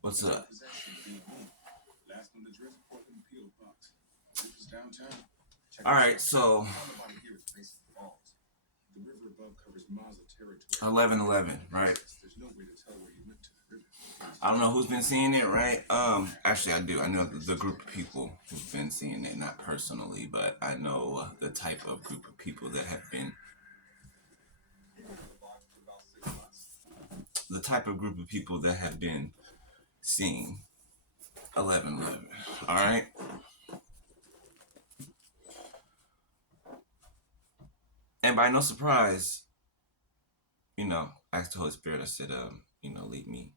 What's up? All right, so 11:11, right? I don't know who's been seeing it, right? Actually, I do. I know the group of people who've been seeing it, not personally, but I know the type of group of people that have been. The type of group of people that have been seeing 11:11. All right. And by no surprise, I asked the Holy Spirit. I said, lead me,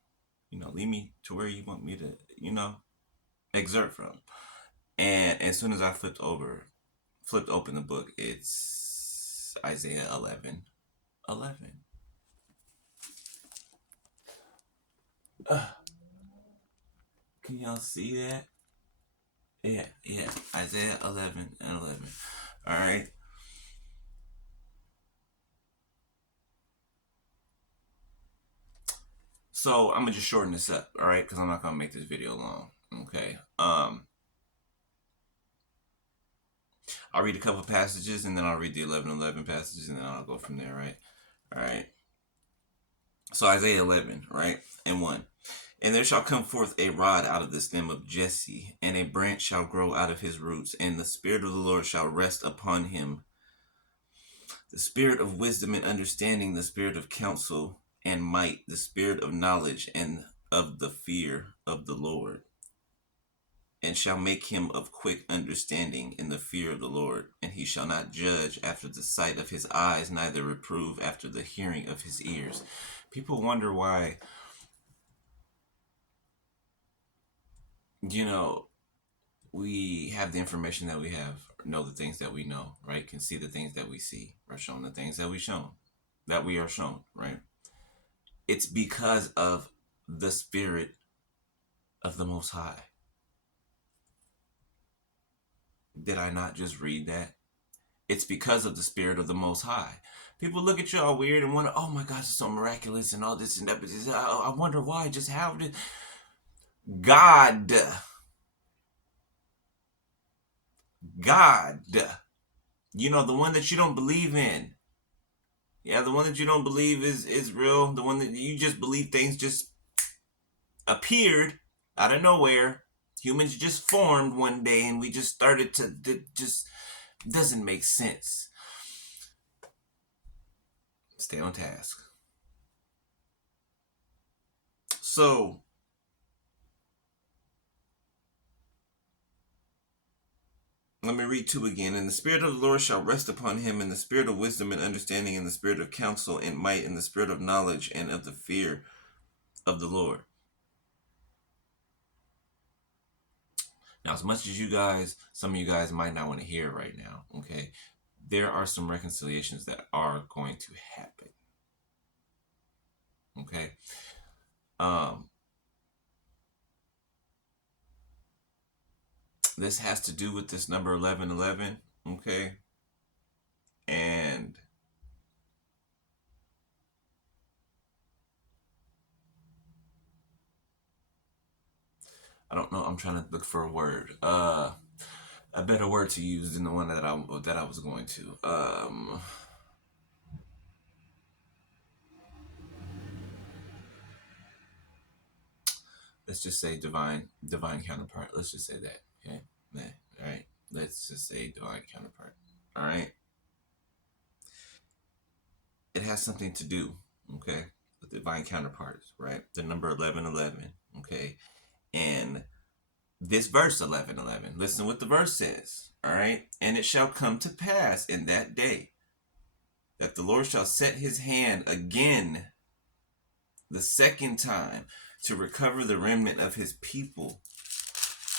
lead me to where you want me to, exert from. And as soon as I flipped open the book, it's Isaiah 11:11. Can y'all see that? Yeah. Isaiah 11:11. All right. So I'm gonna just shorten this up, all right, because I'm not gonna make this video long. Okay. I'll read a couple passages and then I'll read the 11:11 passages and then I'll go from there, right? All right. So Isaiah 11, right, and 1. And there shall come forth a rod out of the stem of Jesse, and a branch shall grow out of his roots, and the Spirit of the Lord shall rest upon him. The Spirit of wisdom and understanding, the Spirit of counsel and might, the Spirit of knowledge and of the fear of the Lord. And shall make him of quick understanding in the fear of the Lord. And he shall not judge after the sight of his eyes, neither reprove after the hearing of his ears. People wonder why, we have the information that we have, know the things that we know, right? Can see the things that we see, are shown the things that we are shown, right? It's because of the Spirit of the Most High. Did I not just read that? It's because of the Spirit of the Most High. People look at you all weird and wonder, oh my gosh, it's so miraculous and all this and that. I wonder why. Just how did God, the one that you don't believe in. Yeah, the one that you don't believe is real. The one that you just believe things just appeared out of nowhere. Humans just formed one day and we just started to, just doesn't make sense. Stay on task. So, let me read 2 again. And the Spirit of the Lord shall rest upon him, and the Spirit of wisdom and understanding, and the Spirit of counsel and might, and the Spirit of knowledge and of the fear of the Lord. Now, as much as some of you guys might not want to hear right now, okay, there are some reconciliations that are going to happen. Okay. This has to do with this number 11:11, okay? And I don't know, I'm trying to look for a word. A better word to use than the one that I was going to. Let's just say divine counterpart. Let's just say that. Okay. All right. Let's just say divine counterpart. All right. It has something to do, okay, with divine counterparts, right? The number 11:11, okay, and this verse 11:11. Listen what the verse says. All right. And it shall come to pass in that day that the Lord shall set his hand again the second time to recover the remnant of his people,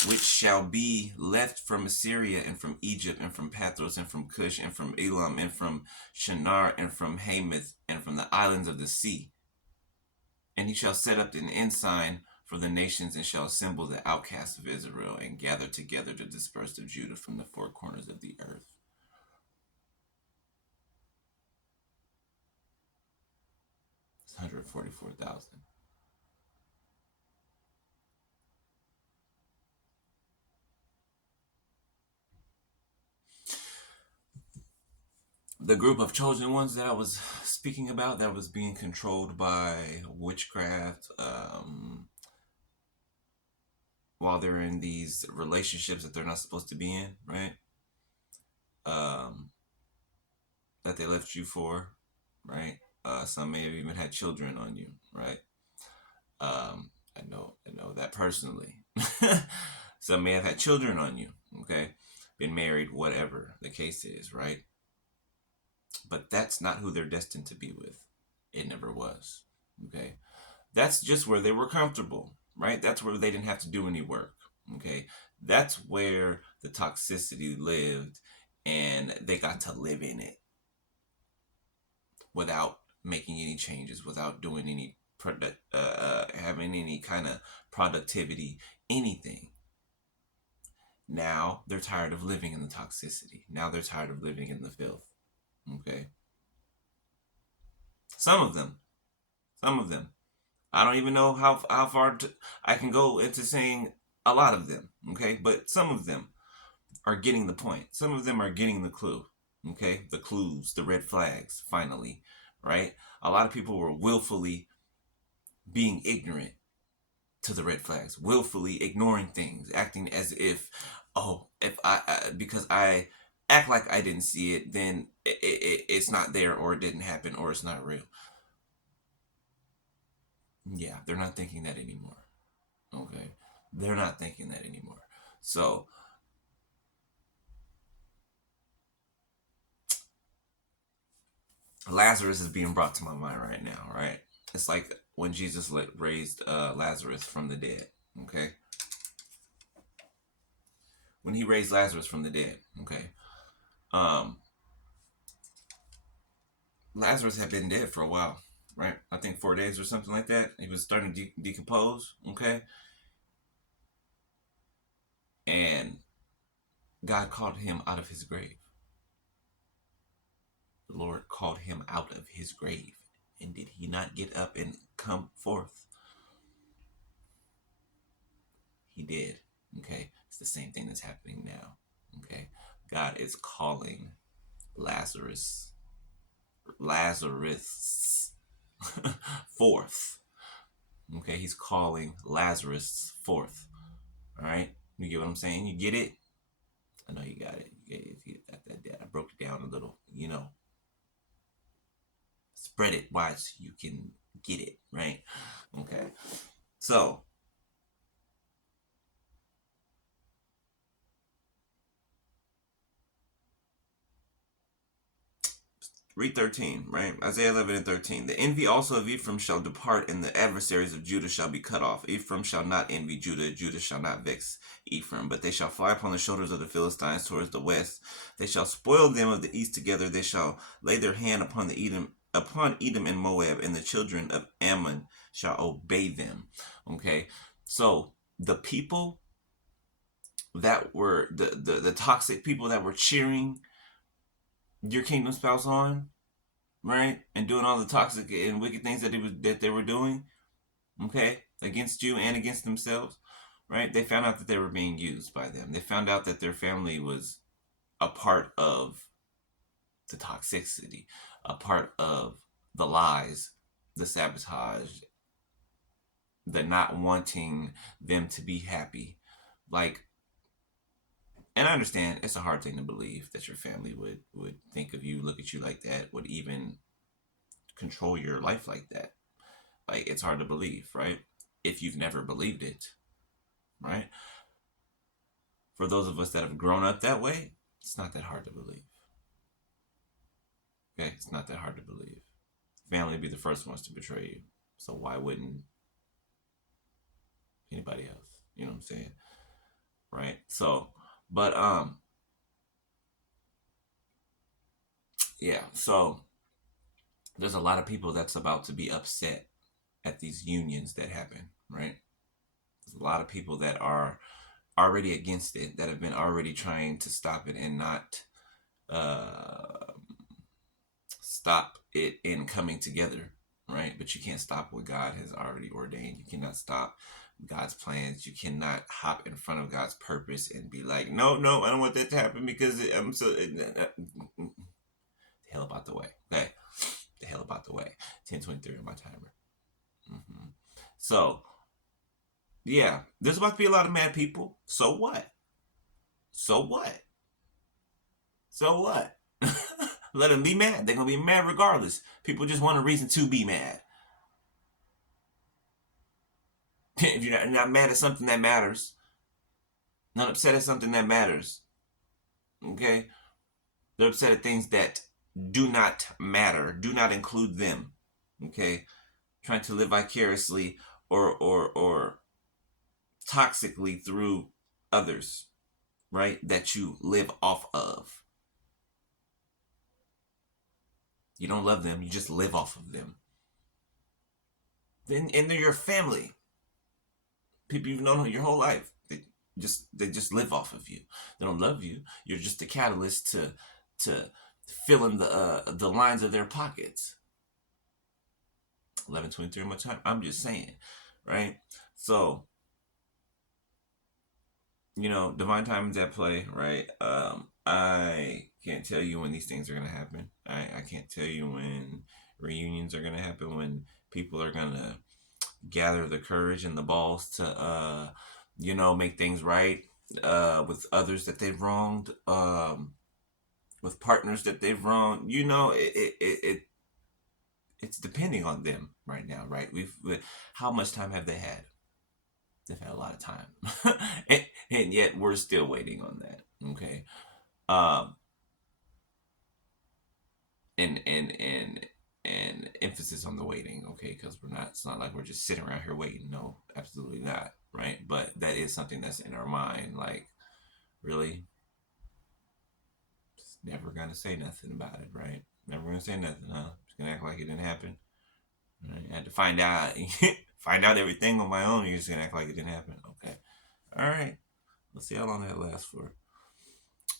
which shall be left from Assyria and from Egypt and from Pathros and from Cush and from Elam and from Shinar and from Hamath and from the islands of the sea. And he shall set up an ensign for the nations and shall assemble the outcasts of Israel and gather together the dispersed of Judah from the four corners of the earth. 144,000. The group of chosen ones that I was speaking about that was being controlled by witchcraft, while they're in these relationships that they're not supposed to be in, right? Um, that they left you for, right? Some may have even had children on you, right? I know that personally. Some may have had children on you, okay? Been married, whatever the case is, right? But that's not who they're destined to be with. It never was, okay? That's just where they were comfortable, right? That's where they didn't have to do any work, okay? That's where the toxicity lived, and they got to live in it without making any changes, without doing any having any kind of productivity, anything. Now they're tired of living in the toxicity. Now they're tired of living in the filth. Okay. Some of them. Some of them. I don't even know how far I can go into saying a lot of them. Okay. But some of them are getting the point. Some of them are getting the clue. Okay. The clues, the red flags, finally. Right. A lot of people were willfully being ignorant to the red flags, willfully ignoring things, acting as if, oh, if because I act like I didn't see it, then it's not there, or it didn't happen, or it's not real. Yeah, they're not thinking that anymore. Okay, they're not thinking that anymore. So Lazarus is being brought to my mind right now, right? It's like when Jesus raised Lazarus from the dead. Okay, when he raised Lazarus from the dead. Okay, um, Lazarus had been dead for a while, right? I think 4 days or something like that. He was starting to decompose. Okay, and God called him out of his grave. The Lord called him out of his grave. And did he not get up and come forth? He did. Okay. It's the same thing that's happening now. Okay. God is calling Lazarus forth. Okay. He's calling Lazarus forth. All right. You get what I'm saying? You get it? I know you got it. I broke it down a little, spread it wide so you can get it, right? Okay. So 13, right? Isaiah 11 and 13. The envy also of Ephraim shall depart, and the adversaries of Judah shall be cut off. Ephraim shall not envy Judah, Judah shall not vex Ephraim, but they shall fly upon the shoulders of the Philistines towards the west. They shall spoil them of the east together. They shall lay their hand upon Edom and Moab, and the children of Ammon shall obey them. Okay, so the people that were the toxic people that were cheering your kingdom spouse on, right, and doing all the toxic and wicked things that they were doing, okay, against you and against themselves, right? They found out that they were being used by them. They found out that their family was a part of the toxicity, a part of the lies, the sabotage, the not wanting them to be happy, like. And I understand it's a hard thing to believe that your family would think of you, look at you like that, would even control your life like that. Like, it's hard to believe, right? If you've never believed it, right? For those of us that have grown up that way, it's not that hard to believe. Okay, it's not that hard to believe. Family would be the first ones to betray you, so why wouldn't anybody else? You know what I'm saying, right? So, but yeah. So there's a lot of people that's about to be upset at these unions that happen, right? There's a lot of people that are already against it, that have been already trying to stop it and not stop it in coming together, right? But you can't stop what God has already ordained. You cannot stop God's plans. You cannot hop in front of God's purpose and be like, no, no, I don't want that to happen because I'm so. The hell about the way. Okay. The hell about the way. 10:23 on my timer. So, yeah, there's about to be a lot of mad people. So what? So what? So what? Let them be mad. They're going to be mad regardless. People just want a reason to be mad. If you're not mad at something that matters, not upset at something that matters, okay? They're upset at things that do not matter, do not include them, okay? Trying to live vicariously or toxically through others, right? That you live off of. You don't love them, you just live off of them. And they're your family. People you've known your whole life. They just live off of you. They don't love you. You're just a catalyst to fill in the lines of their pockets. 11:23 my time. I'm just saying, right? So, divine timing's at play, right? I can't tell you when these things are gonna happen. I can't tell you when reunions are gonna happen, when people are gonna gather the courage and the balls to make things right with others that they've wronged, with partners that they've wronged. It's depending on them right now, right? How much time have they had? They've had a lot of time. and yet we're still waiting on that. Okay. And emphasis on the waiting, okay, because it's not like we're just sitting around here waiting. No, absolutely not, right? But that is something that's in our mind, like, really, just never gonna say nothing about it, right? Never gonna say nothing, huh? Just gonna act like it didn't happen. Right? I had to find out everything on my own. You're just gonna act like it didn't happen. Okay. All right. Let's see how long that lasts for.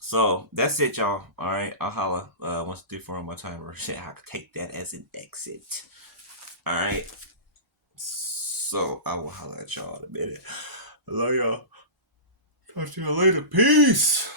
So that's it, y'all. All right, I'll holla. 1, 2, 3, 4 on my timer. Shit, I could take that as an exit. All right. So I will holla at y'all in a minute. I love y'all. Talk to you later. Peace.